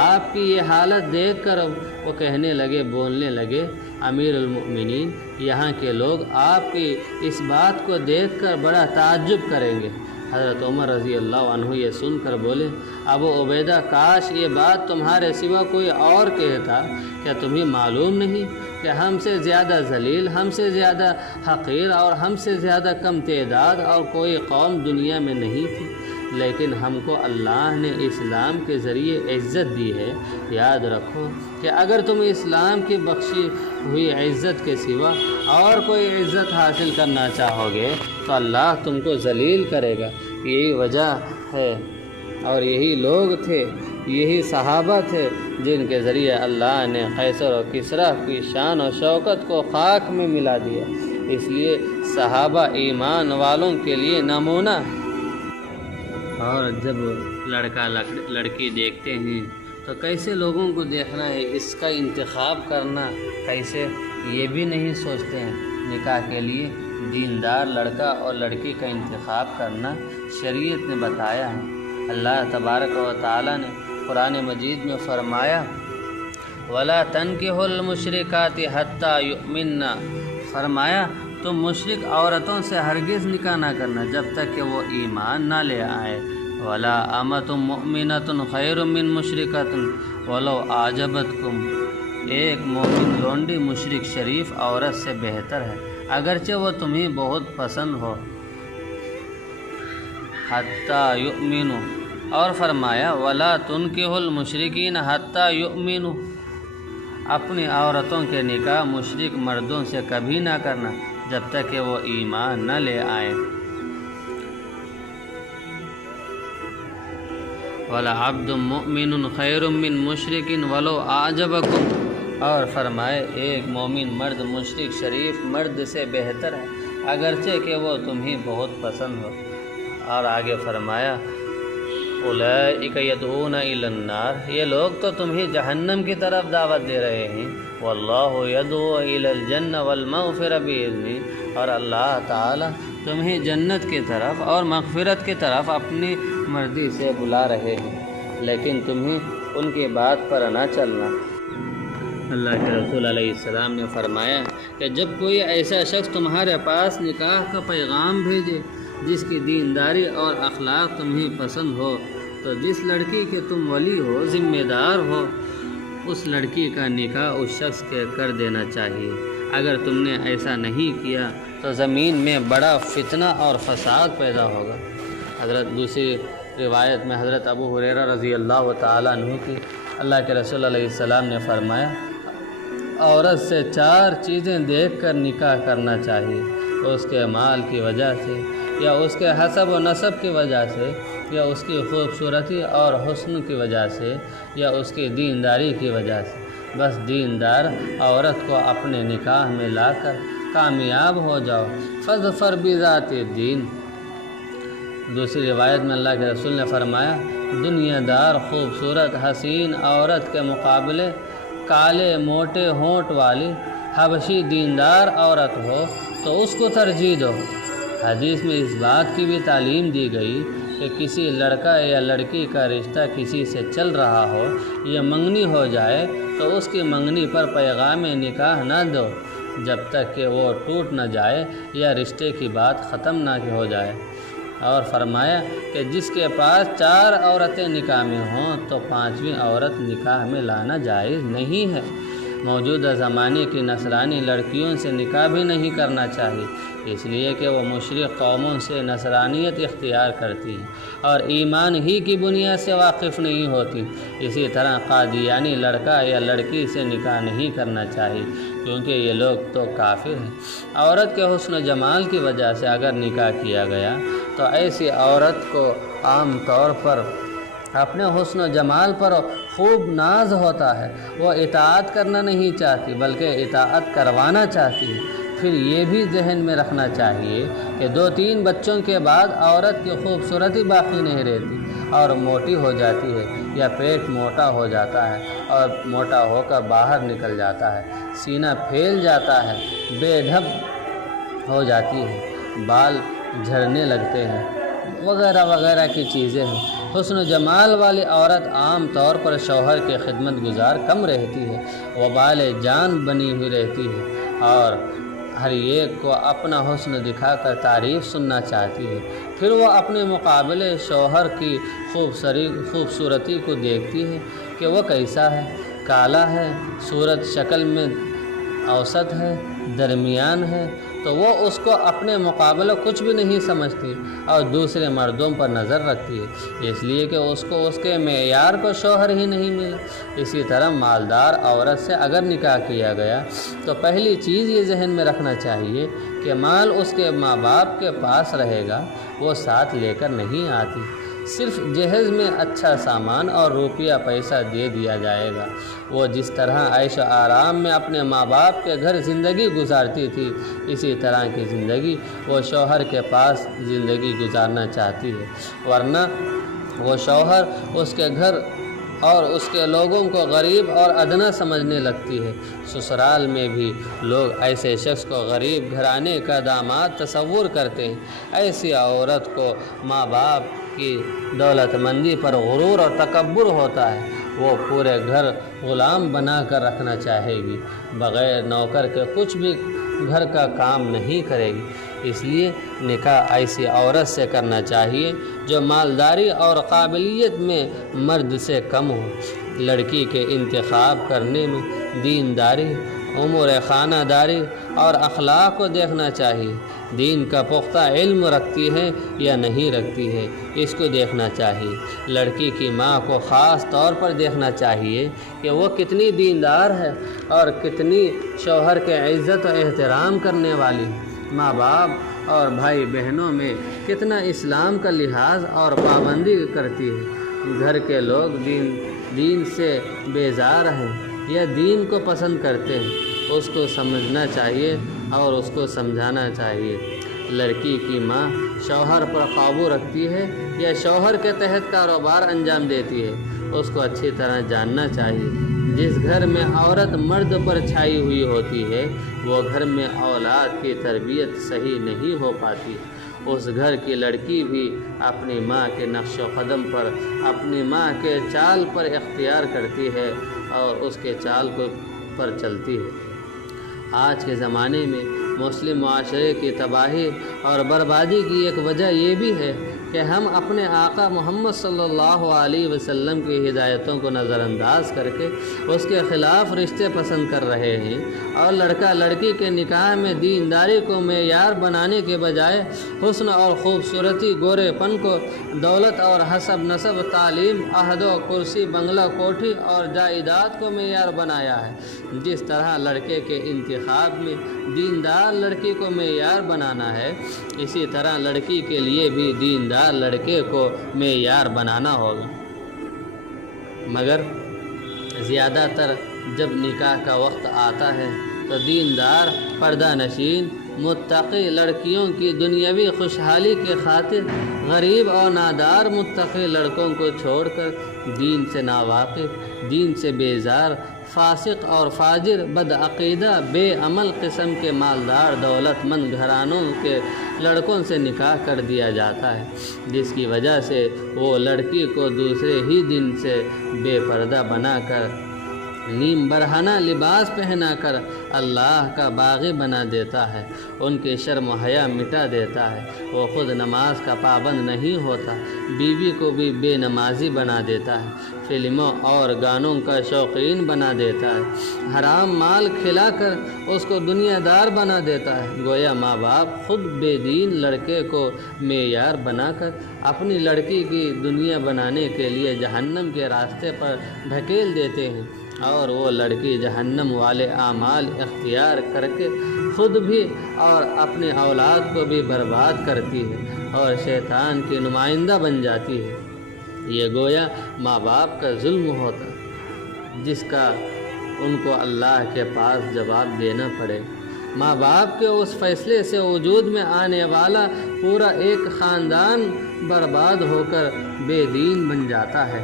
آپ کی یہ حالت دیکھ کر وہ کہنے لگے، بولنے لگے، امیر المؤمنین، یہاں کے لوگ آپ کی اس بات کو دیکھ کر بڑا تعجب کریں گے۔ حضرت عمر رضی اللہ عنہ یہ سن کر بولے، ابو عبیدہ، کاش یہ بات تمہارے سوا کوئی اور کہتا، کیا تمہیں معلوم نہیں کہ ہم سے زیادہ ذلیل، ہم سے زیادہ حقیر اور ہم سے زیادہ کم تعداد اور کوئی قوم دنیا میں نہیں تھی، لیکن ہم کو اللہ نے اسلام کے ذریعے عزت دی ہے۔ یاد رکھو کہ اگر تم اسلام کی بخشی ہوئی عزت کے سوا اور کوئی عزت حاصل کرنا چاہو گے تو اللہ تم کو ذلیل کرے گا۔ یہی وجہ ہے اور یہی لوگ تھے، یہی صحابہ تھے جن کے ذریعے اللہ نے قیصر و کسریٰ کی شان و شوکت کو خاک میں ملا دیا۔ اس لیے صحابہ ایمان والوں کے لیے نمونہ۔ اور جب لڑکا لڑکی دیکھتے ہیں تو کیسے لوگوں کو دیکھنا ہے، اس کا انتخاب کرنا کیسے، یہ بھی نہیں سوچتے ہیں۔ نکاح کے لیے دیندار لڑکا اور لڑکی کا انتخاب کرنا شریعت نے بتایا ہے۔ اللہ تبارک و تعالیٰ نے قرآن مجید میں فرمایا، وَلَا تَنْكِحُوا الْمُشْرِكَاتِ حَتَّى يُؤْمِنَّ، فرمایا تم مشرک عورتوں سے ہرگز نکاح نہ کرنا جب تک کہ وہ ایمان نہ لے آئے۔ وَلَا أَمَةٌ مُؤْمِنَةٌ خَيْرٌ مِّن مُشْرِكَةٍ وَلَوْ أَعْجَبَتْكُمْ، ایک مومن لونڈی مشرک شریف عورت سے بہتر ہے اگرچہ وہ تمہیں بہت پسند ہو۔ حَتَّى يُؤْمِنُوا، اور فرمایا وَلَا تُنْكِحُوا الْمُشْرِكِينَ حَتَّى يُؤْمِنُوا، اپنی عورتوں کے نکاح مشرک مردوں سے کبھی نہ کرنا جب تک کہ وہ ایمان نہ لے آئیں۔ وَلَعَبْدٌ مُؤْمِنٌ خَيْرٌ مِّن مُشْرِكٍ وَلَوْ أَعْجَبَكُمْ، اور فرمائے ایک مومن مرد مشرک شریف مرد سے بہتر ہے اگرچہ کہ وہ تمہیں بہت پسند ہو۔ اور آگے فرمایا اولئک یدعون الی النار، یہ لوگ تو تمہیں جہنم کی طرف دعوت دے رہے ہیں۔ واللہ یدعو الی الجنہ والمغفرہ بإذنہ، اور اللہ تعالی تمہیں جنت کی طرف اور مغفرت کی طرف اپنی مرضی سے بلا رہے ہیں، لیکن تمہیں ان کی بات پر نہ چلنا۔ اللہ کے رسول علیہ السلام نے فرمایا کہ جب کوئی ایسا شخص تمہارے پاس نکاح کا پیغام بھیجے جس کی دینداری اور اخلاق تمہیں پسند ہو، تو جس لڑکی کے تم ولی ہو، ذمہ دار ہو، اس لڑکی کا نکاح اس شخص کے کر دینا چاہیے۔ اگر تم نے ایسا نہیں کیا تو زمین میں بڑا فتنہ اور فساد پیدا ہوگا۔ دوسری روایت میں حضرت ابو ہریرہ رضی اللہ تعالیٰ عنہ کی اللہ کے رسول علیہ السلام نے فرمایا، عورت سے 4 چیزیں دیکھ کر نکاح کرنا چاہیے، اس کے مال کی وجہ سے یا اس کے حسب و نسب کی وجہ سے یا اس کی خوبصورتی اور حسن کی وجہ سے یا اس کی دینداری کی وجہ سے۔ بس دیندار عورت کو اپنے نکاح میں لا کر کامیاب ہو جاؤ۔ فاظفر بذات الدین۔ دوسری روایت میں اللہ کے رسول نے فرمایا، دنیا دار خوبصورت حسین عورت کے مقابلے کالے موٹے ہونٹ والی حبشی دیندار عورت ہو تو اس کو ترجیح دو۔ حدیث میں اس بات کی بھی تعلیم دی گئی کہ کسی لڑکا یا لڑکی کا رشتہ کسی سے چل رہا ہو یا منگنی ہو جائے تو اس کی منگنی پر پیغام نکاح نہ دو جب تک کہ وہ ٹوٹ نہ جائے یا رشتے کی بات ختم نہ ہو جائے۔ اور فرمایا کہ جس کے پاس 4 عورتیں نکاح میں ہوں تو 5ویں عورت نکاح میں لانا جائز نہیں ہے۔ موجودہ زمانے کی نصرانی لڑکیوں سے نکاح بھی نہیں کرنا چاہیے، اس لیے کہ وہ مشرک قوموں سے نصرانیت اختیار کرتی ہیں اور ایمان ہی کی بنیاد سے واقف نہیں ہوتی۔ اسی طرح قادیانی لڑکا یا لڑکی سے نکاح نہیں کرنا چاہیے، کیونکہ یہ لوگ تو کافر ہیں۔ عورت کے حسن و جمال کی وجہ سے اگر نکاح کیا گیا تو ایسی عورت کو عام طور پر اپنے حسن و جمال پر خوب ناز ہوتا ہے، وہ اطاعت کرنا نہیں چاہتی بلکہ اطاعت کروانا چاہتی ہے۔ پھر یہ بھی ذہن میں رکھنا چاہیے کہ 2-3 بچوں کے بعد عورت کی خوبصورتی باقی نہیں رہتی اور موٹی ہو جاتی ہے یا پیٹ موٹا ہو جاتا ہے اور موٹا ہو کر باہر نکل جاتا ہے، سینہ پھیل جاتا ہے، بے ڈھب ہو جاتی ہے، بال جھڑنے لگتے ہیں وغیرہ وغیرہ کی چیزیں ہیں۔ حسن و جمال والی عورت عام طور پر شوہر کے خدمت گزار کم رہتی ہے، وبال جان بنی ہوئی رہتی ہے اور ہر ایک کو اپنا حسن دکھا کر تعریف سننا چاہتی ہے۔ پھر وہ اپنے مقابلے شوہر کی خوبصورتی کو دیکھتی ہے کہ وہ کیسا ہے، کالا ہے، صورت شکل میں اوسط ہے، درمیان ہے، تو وہ اس کو اپنے مقابلہ کچھ بھی نہیں سمجھتی اور دوسرے مردوں پر نظر رکھتی ہے، اس لیے کہ اس کو اس کے معیار کو شوہر ہی نہیں ملا۔ اسی طرح مالدار عورت سے اگر نکاح کیا گیا تو پہلی چیز یہ ذہن میں رکھنا چاہیے کہ مال اس کے ماں باپ کے پاس رہے گا، وہ ساتھ لے کر نہیں آتی، صرف جہیز میں اچھا سامان اور روپیہ پیسہ دے دیا جائے گا۔ وہ جس طرح عیش و آرام میں اپنے ماں باپ کے گھر زندگی گزارتی تھی، اسی طرح کی زندگی وہ شوہر کے پاس زندگی گزارنا چاہتی ہے، ورنہ وہ شوہر اس کے گھر اور اس کے لوگوں کو غریب اور ادنا سمجھنے لگتی ہے۔ سسرال میں بھی لوگ ایسے شخص کو غریب گھرانے کا داماد تصور کرتے ہیں۔ ایسی عورت کو ماں باپ کی دولت مندی پر غرور اور تکبر ہوتا ہے، وہ پورے گھر غلام بنا کر رکھنا چاہے گی، بغیر نوکر کے کچھ بھی گھر کا کام نہیں کرے گی۔ اس لیے نکاح ایسی عورت سے کرنا چاہیے جو مالداری اور قابلیت میں مرد سے کم ہو۔ لڑکی کے انتخاب کرنے میں دینداری، امور خانہ داری اور اخلاق کو دیکھنا چاہیے۔ دین کا پختہ علم رکھتی ہے یا نہیں رکھتی ہے، اس کو دیکھنا چاہیے۔ لڑکی کی ماں کو خاص طور پر دیکھنا چاہیے کہ وہ کتنی دیندار ہے اور کتنی شوہر کے عزت و احترام کرنے والی ہے، ماں باپ اور بھائی بہنوں میں کتنا اسلام کا لحاظ اور پابندی کرتی ہے۔ گھر کے لوگ دین سے بیزار ہیں یا دین کو پسند کرتے ہیں، اس کو سمجھنا چاہیے اور اس کو سمجھانا چاہیے۔ لڑکی کی ماں شوہر پر قابو رکھتی ہے یا شوہر کے تحت کاروبار انجام دیتی ہے، اس کو اچھی طرح جاننا چاہیے۔ جس گھر میں عورت مرد پر چھائی ہوئی ہوتی ہے، وہ گھر میں اولاد کی تربیت صحیح نہیں ہو پاتی۔ اس گھر کی لڑکی بھی اپنی ماں کے نقش و قدم پر، اپنی ماں کے چال پر اختیار کرتی ہے اور اس کے چال پر چلتی ہے۔ آج کے زمانے میں مسلم معاشرے کی تباہی اور بربادی کی ایک وجہ یہ بھی ہے کہ ہم اپنے آقا محمد صلی اللہ علیہ وسلم کی ہدایتوں کو نظر انداز کر کے اس کے خلاف رشتے پسند کر رہے ہیں، اور لڑکا لڑکی کے نکاح میں دینداری کو معیار بنانے کے بجائے حسن اور خوبصورتی، گورے پن کو دولت اور حسب نسب، تعلیم، عہد و کرسی، بنگلہ کوٹھی اور جائیداد کو معیار بنایا ہے۔ جس طرح لڑکے کے انتخاب میں دیندار لڑکی کو معیار بنانا ہے، اسی طرح لڑکی کے لیے بھی دیندار لڑکے کو معیار بنانا ہوگا۔ مگر زیادہ تر جب نکاح کا وقت آتا ہے تو دیندار، پردہ نشین، متقی لڑکیوں کی دنیاوی خوشحالی کی خاطر غریب اور نادار متقی لڑکوں کو چھوڑ کر دین سے ناواقف، دین سے بیزار، فاسق اور فاجر، بدعقیدہ، بے عمل قسم کے مالدار دولت مند گھرانوں کے لڑکوں سے نکاح کر دیا جاتا ہے، جس کی وجہ سے وہ لڑکی کو دوسرے ہی دن سے بے پردہ بنا کر، نیم برہنہ لباس پہنا کر اللہ کا باغی بنا دیتا ہے، ان کے شرم و حیا مٹا دیتا ہے، وہ خود نماز کا پابند نہیں ہوتا، بیوی کو بھی بے نمازی بنا دیتا ہے، فلموں اور گانوں کا شوقین بنا دیتا ہے، حرام مال کھلا کر اس کو دنیا دار بنا دیتا ہے۔ گویا ماں باپ خود بے دین لڑکے کو معیار بنا کر اپنی لڑکی کی دنیا بنانے کے لیے جہنم کے راستے پر ڈھکیل دیتے ہیں، اور وہ لڑکی جہنم والے اعمال اختیار کر کے خود بھی اور اپنے اولاد کو بھی برباد کرتی ہے اور شیطان کی نمائندہ بن جاتی ہے۔ یہ گویا ماں باپ کا ظلم ہوتا، جس کا ان کو اللہ کے پاس جواب دینا پڑے۔ ماں باپ کے اس فیصلے سے وجود میں آنے والا پورا ایک خاندان برباد ہو کر بے دین بن جاتا ہے۔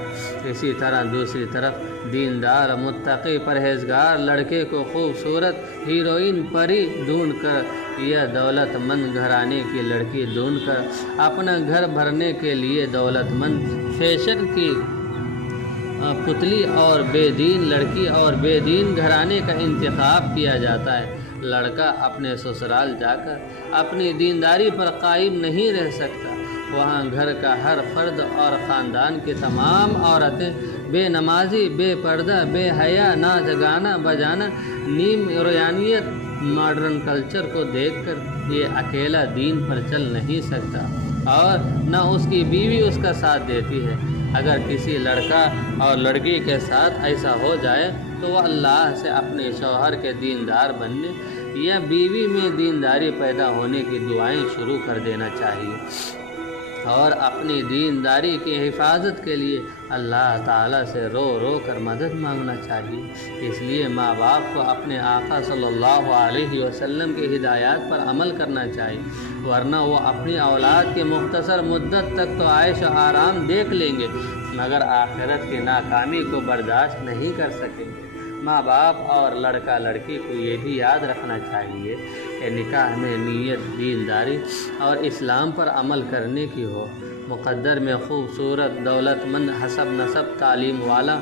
اسی طرح دوسری طرف دیندار، متقی، پرہیزگار لڑکے کو خوبصورت ہیروئن پری ڈھونڈ کر یا دولت مند گھرانے کی لڑکی ڈھونڈ کر اپنا گھر بھرنے کے لیے دولت مند فیشن کی پتلی اور بے دین لڑکی اور بے دین گھرانے کا انتخاب کیا جاتا ہے۔ لڑکا اپنے سسرال جا کر اپنی دینداری پر قائم نہیں رہ سکتا، وہاں گھر کا ہر فرد اور خاندان کی تمام عورتیں بے نمازی، بے پردہ، بے حیا، ناچ گانا بجانا، نیم عریانیت، ماڈرن کلچر کو دیکھ کر یہ اکیلا دین پر چل نہیں سکتا، اور نہ اس کی بیوی اس کا ساتھ دیتی ہے۔ اگر کسی لڑکا اور لڑکی کے ساتھ ایسا ہو جائے تو وہ اللہ سے اپنے شوہر کے دیندار بننے یا بیوی میں دینداری پیدا ہونے کی دعائیں شروع کر دینا چاہیے، اور اپنی دینداری کی حفاظت کے لیے اللہ تعالیٰ سے رو رو کر مدد مانگنا چاہیے۔ اس لیے ماں باپ کو اپنے آقا صلی اللہ علیہ وسلم کی ہدایات پر عمل کرنا چاہیے، ورنہ وہ اپنی اولاد کی مختصر مدت تک تو عیش و آرام دیکھ لیں گے، مگر آخرت کی ناکامی کو برداشت نہیں کر سکیں گے۔ ماں باپ اور لڑکا لڑکی کو یہ بھی یاد رکھنا چاہیے کہ نکاح میں نیت دینداری اور اسلام پر عمل کرنے کی ہو۔ مقدر میں خوبصورت، دولت مند، حسب نسب، تعلیم والا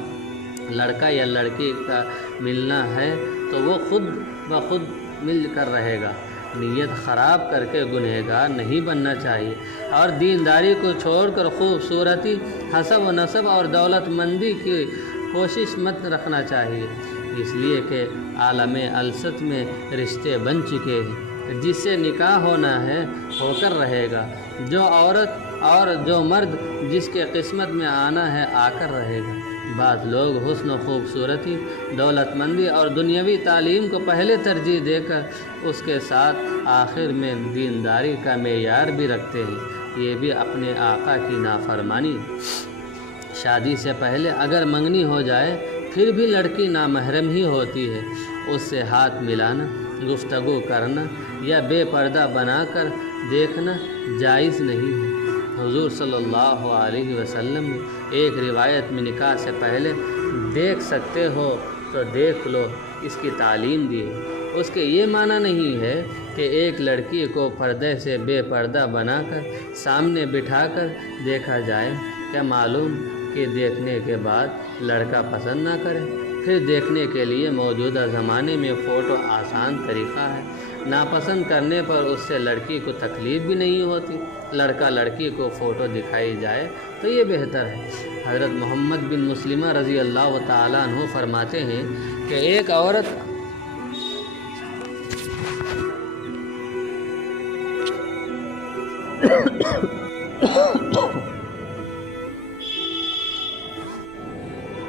لڑکا یا لڑکی کا ملنا ہے تو وہ خود بخود مل کر رہے گا، نیت خراب کر کے گنہگار نہیں بننا چاہیے، اور دینداری کو چھوڑ کر خوبصورتی، حسب و نسب اور دولت مندی کی کوشش مت رکھنا چاہیے، اس لیے کہ عالم الست میں رشتے بن چکے ہیں، جس سے نکاح ہونا ہے ہو کر رہے گا، جو عورت اور جو مرد جس کے قسمت میں آنا ہے آ کر رہے گا۔ بعض لوگ حسن و خوبصورتی، دولت مندی اور دنیاوی تعلیم کو پہلے ترجیح دے کر اس کے ساتھ آخر میں دینداری کا معیار بھی رکھتے ہیں، یہ بھی اپنے آقا کی نافرمانی۔ شادی سے پہلے اگر منگنی ہو جائے پھر بھی لڑکی نامحرم ہی ہوتی ہے، اس سے ہاتھ ملانا، گفتگو کرنا یا بے پردہ بنا کر دیکھنا جائز نہیں ہے۔ حضور صلی اللہ علیہ وسلم نے ایک روایت میں نکاح سے پہلے دیکھ سکتے ہو تو دیکھ لو اس کی تعلیم دی ہے۔ اس کے یہ معنی نہیں ہے کہ ایک لڑکی کو پردے سے بے پردہ بنا کر سامنے بٹھا کر دیکھا جائے، کیا معلوم کہ دیکھنے کے بعد لڑکا پسند نہ کرے۔ پھر دیکھنے کے لیے موجودہ زمانے میں فوٹو آسان طریقہ ہے، ناپسند کرنے پر اس سے لڑکی کو تکلیف بھی نہیں ہوتی، لڑکا لڑکی کو فوٹو دکھائی جائے تو یہ بہتر ہے۔ حضرت محمد بن مسلمہ رضی اللہ تعالیٰ عنہ فرماتے ہیں کہ ایک عورت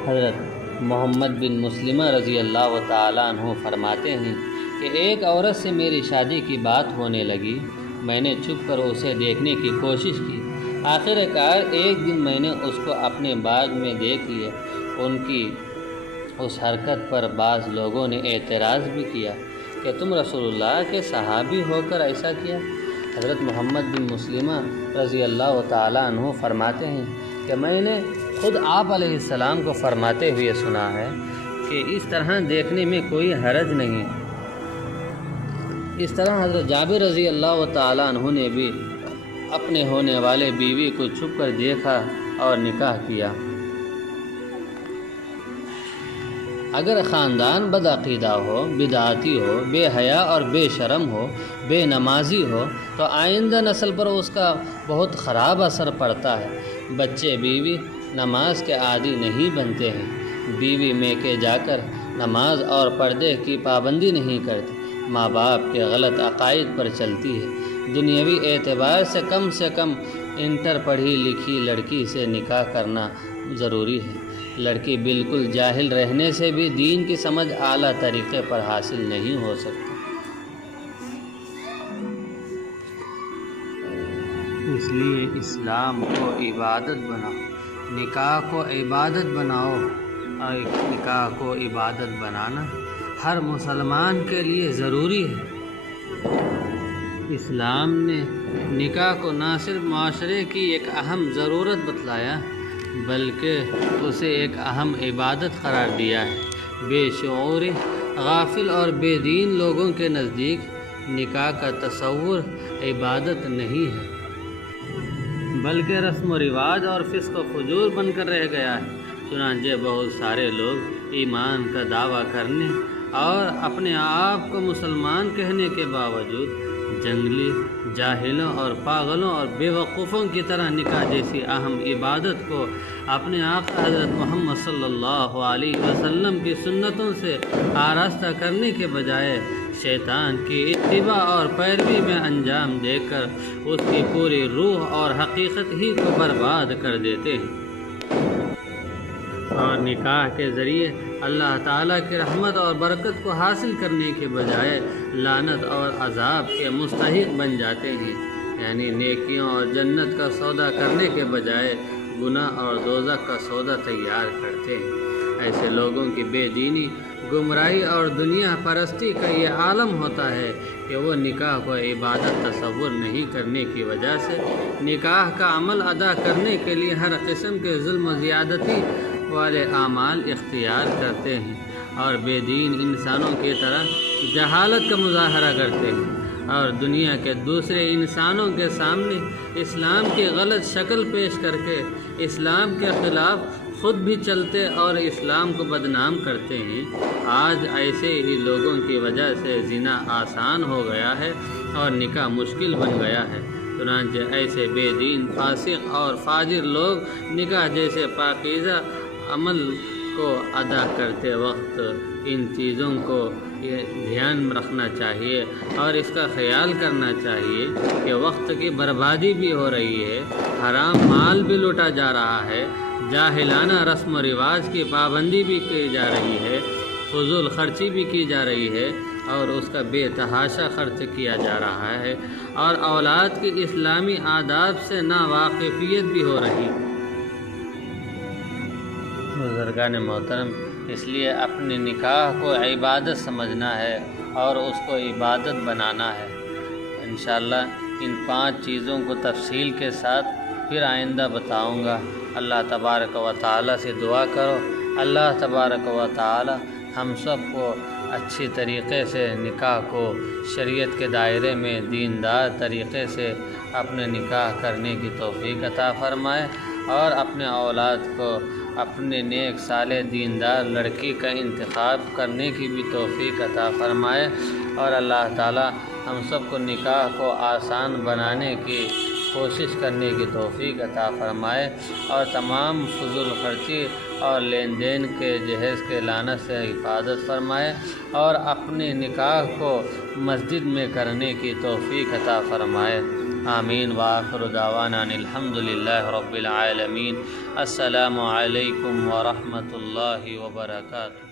حضرت محمد بن مسلمہ رضی اللہ تعالیٰ عنہ فرماتے ہیں کہ ایک عورت سے میری شادی کی بات ہونے لگی، میں نے چھپ کر اسے دیکھنے کی کوشش کی، آخر کار ایک دن میں نے اس کو اپنے باغ میں دیکھ لیا۔ ان کی اس حرکت پر بعض لوگوں نے اعتراض بھی کیا کہ تم رسول اللہ کے صحابی ہو کر ایسا کیا۔ حضرت محمد بن مسلمہ رضی اللہ تعالیٰ عنہ فرماتے ہیں کہ میں نے خود آپ علیہ السلام کو فرماتے ہوئے سنا ہے کہ اس طرح دیکھنے میں کوئی حرج نہیں۔ اس طرح حضرت جابر رضی اللہ تعالیٰ عنہ نے بھی اپنے ہونے والے بیوی کو چھپ کر دیکھا اور نکاح کیا۔ اگر خاندان بدعقیدہ ہو، بدعاتی ہو، بے حیا اور بے شرم ہو، بے نمازی ہو تو آئندہ نسل پر اس کا بہت خراب اثر پڑتا ہے۔ بچے بیوی نماز کے عادی نہیں بنتے ہیں، بیوی میکے جا کر نماز اور پردے کی پابندی نہیں کرتی، ماں باپ کے غلط عقائد پر چلتی ہے۔ دنیاوی اعتبار سے کم انٹر پڑھی لکھی لڑکی سے نکاح کرنا ضروری ہے۔ لڑکی بالکل جاہل رہنے سے بھی دین کی سمجھ اعلیٰ طریقے پر حاصل نہیں ہو سکتی۔ اس لیے اسلام کو عبادت بناؤ، نکاح کو عبادت بناؤ، اور نکاح کو عبادت بنانا ہر مسلمان کے لیے ضروری ہے۔ اسلام نے نکاح کو نہ صرف معاشرے کی ایک اہم ضرورت بتلایا بلکہ اسے ایک اہم عبادت قرار دیا ہے۔ بے شعور، غافل اور بے دین لوگوں کے نزدیک نکاح کا تصور عبادت نہیں ہے بلکہ رسم و رواج اور فسق و فجور بن کر رہ گیا ہے۔ چنانچہ بہت سارے لوگ ایمان کا دعویٰ کرنے اور اپنے آپ کو مسلمان کہنے کے باوجود جنگلی، جاہلوں اور پاگلوں اور بے وقوفوں کی طرح نکاح جیسی اہم عبادت کو اپنے آقا حضرت محمد صلی اللہ علیہ وسلم کی سنتوں سے آراستہ کرنے کے بجائے شیطان کی اتباع اور پیروی میں انجام دے کر اس کی پوری روح اور حقیقت ہی کو برباد کر دیتے ہیں، اور نکاح کے ذریعے اللہ تعالیٰ کی رحمت اور برکت کو حاصل کرنے کے بجائے لعنت اور عذاب کے مستحق بن جاتے ہیں۔ یعنی نیکیوں اور جنت کا سودا کرنے کے بجائے گناہ اور دوزخ کا سودا تیار کرتے ہیں۔ ایسے لوگوں کی بے دینی، گمراہی اور دنیا پرستی کا یہ عالم ہوتا ہے کہ وہ نکاح کو عبادت تصور نہیں کرنے کی وجہ سے نکاح کا عمل ادا کرنے کے لیے ہر قسم کے ظلم و زیادتی والے اعمال اختیار کرتے ہیں، اور بے دین انسانوں کی طرح جہالت کا مظاہرہ کرتے ہیں، اور دنیا کے دوسرے انسانوں کے سامنے اسلام کی غلط شکل پیش کر کے اسلام کے خلاف خود بھی چلتے اور اسلام کو بدنام کرتے ہیں۔ آج ایسے ہی لوگوں کی وجہ سے زنا آسان ہو گیا ہے اور نکاح مشکل بن گیا ہے۔ چنانچہ ایسے بے دین، فاسق اور فاجر لوگ نکاح جیسے پاکیزہ عمل کو ادا کرتے وقت ان چیزوں کو دھیان میں رکھنا چاہیے اور اس کا خیال کرنا چاہیے کہ وقت کی بربادی بھی ہو رہی ہے، حرام مال بھی لوٹا جا رہا ہے، جاہلانہ رسم و رواج کی پابندی بھی کی جا رہی ہے، فضول خرچی بھی کی جا رہی ہے اور اس کا بے تحاشا خرچ کیا جا رہا ہے، اور اولاد کی اسلامی آداب سے ناواقفیت بھی ہو رہی ہے۔ بزرگان محترم، اس لیے اپنے نکاح کو عبادت سمجھنا ہے اور اس کو عبادت بنانا ہے۔ انشاءاللہ ان 5 چیزوں کو تفصیل کے ساتھ پھر آئندہ بتاؤں گا۔ اللہ تبارک و تعالیٰ سے دعا کرو، اللہ تبارک و تعالیٰ ہم سب کو اچھی طریقے سے نکاح کو شریعت کے دائرے میں دیندار طریقے سے اپنے نکاح کرنے کی توفیق عطا فرمائے، اور اپنے اولاد کو اپنے نیک صالح دیندار لڑکی کا انتخاب کرنے کی بھی توفیق عطا فرمائے۔ اور اللہ تعالی ہم سب کو نکاح کو آسان بنانے کی کوشش کرنے کی توفیق عطا فرمائے، اور تمام فضول خرچی اور لین دین کے جہیز کے لعنت سے حفاظت فرمائے، اور اپنے نکاح کو مسجد میں کرنے کی توفیق عطا فرمائے۔ آمین۔ وآخر دعوانا الحمد للہ رب العالمین۔ السلام علیکم ورحمۃ اللہ وبرکاتہ۔